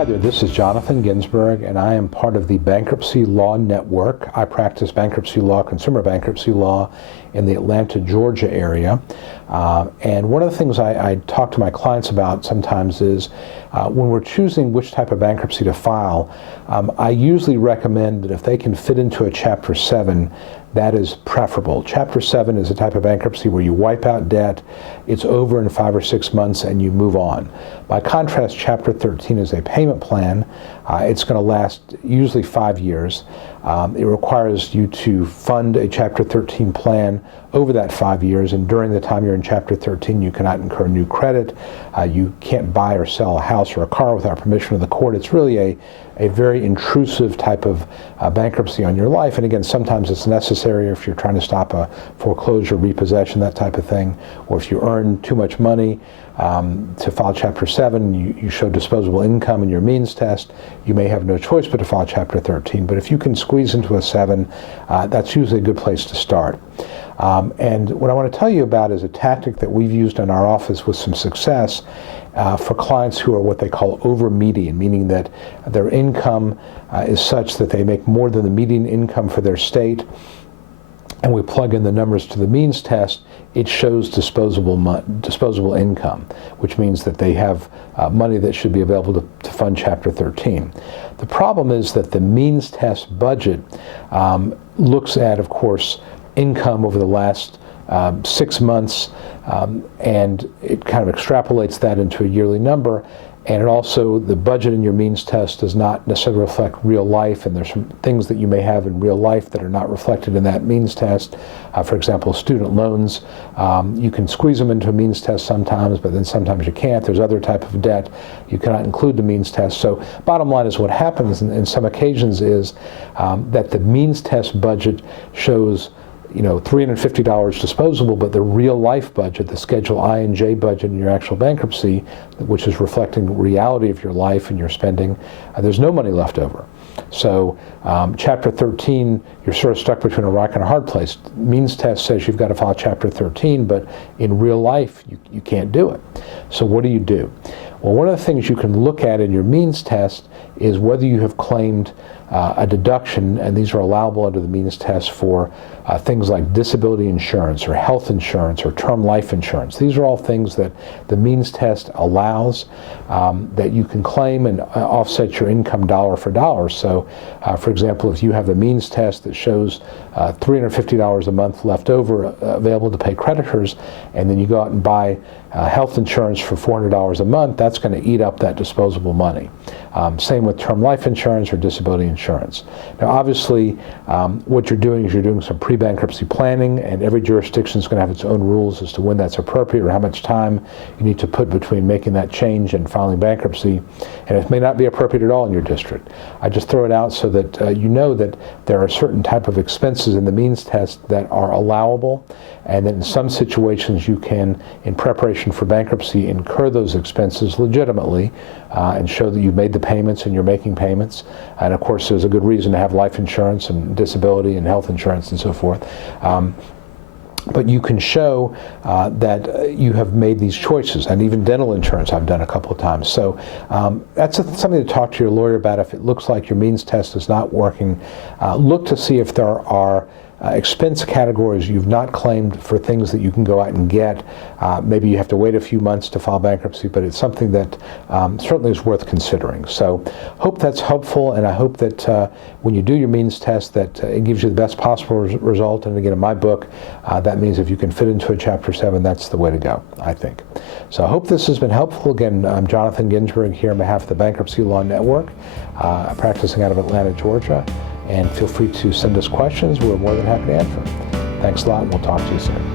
Hi there, this is Jonathan Ginsberg, and I am part of the Bankruptcy Law Network. I practice bankruptcy law, consumer bankruptcy law in the Atlanta, Georgia area. And one of the things I talk to my clients about sometimes is when we're choosing which type of bankruptcy to file, I usually recommend that if they can fit into a Chapter 7, that is preferable. Chapter 7 is a type of bankruptcy where you wipe out debt, it's over in 5 or 6 months, and you move on. By contrast, Chapter 13 is a payment plan. It's going to last usually 5 years. It requires you to fund a Chapter 13 plan over that 5 years, and during the time you're in Chapter 13, you cannot incur new credit. You can't buy or sell a house or a car without permission of the court. It's really a very intrusive type of bankruptcy on your life. And again, sometimes it's necessary if you're trying to stop a foreclosure, repossession, that type of thing, or if you earn too much money to file Chapter 7, you show disposable income in your means test, you may have no choice but to file Chapter 13. But if you can squeeze into a 7, that's usually a good place to start. And what I want to tell you about is a tactic that we've used in our office with some success for clients who are what they call over median, meaning that their income is such that they make more than the median income for their state, and we plug in the numbers to the means test. It shows disposable income, which means that they have money that should be available to fund Chapter 13. The problem is that the means test budget looks at, of course, income over the last 6 months, and it kind of extrapolates that into a yearly number. And it also, the budget in your means test does not necessarily reflect real life, and there's some things that you may have in real life that are not reflected in that means test. For example, student loans, you can squeeze them into a means test sometimes, but then sometimes you can't. There's other type of debt you cannot include the means test. So bottom line is what happens in some occasions is that the means test budget shows $350 disposable, but the real life budget, the Schedule I and J budget in your actual bankruptcy, which is reflecting the reality of your life and your spending, there's no money left over. So Chapter 13, you're sort of stuck between a rock and a hard place. Means test says you've got to file Chapter 13, but in real life, you can't do it. So what do? Well, one of the things you can look at in your means test is whether you have claimed a deduction, and these are allowable under the means test for things like disability insurance or health insurance or term life insurance. These are all things that the means test allows that you can claim and offset your income dollar for dollar. So, for example, if you have a means test that shows $350 a month left over available to pay creditors, and then you go out and buy health insurance for $400 a month, that's going to eat up that disposable money. Same with term life insurance or disability insurance. Now, obviously, what you're doing is you're doing some pre-bankruptcy planning, and every jurisdiction is going to have its own rules as to when that's appropriate or how much time you need to put between making that change and filing bankruptcy. And it may not be appropriate at all in your district. I just throw it out so that you know that there are certain type of expenses in the means test that are allowable, and that in some situations you can, in preparation for bankruptcy, incur those expenses legitimately and show that you've made the payments and you're making payments. And of course, there's a good reason to have life insurance and disability and health insurance and so forth. But you can show that you have made these choices, and even dental insurance I've done a couple of times. So that's something to talk to your lawyer about. If it looks like your means test is not working, look to see if there are expense categories you've not claimed for things that you can go out and get. Maybe you have to wait a few months to file bankruptcy, but it's something that certainly is worth considering. So hope that's helpful, and I hope that when you do your means test that it gives you the best possible result. And again, in my book, that means if you can fit into a Chapter 7, that's the way to go, I think. So I hope this has been helpful. Again, I'm Jonathan Ginsberg here on behalf of the Bankruptcy Law Network, practicing out of Atlanta, Georgia. And feel free to send us questions. We're more than happy to answer them. Thanks a lot, and we'll talk to you soon.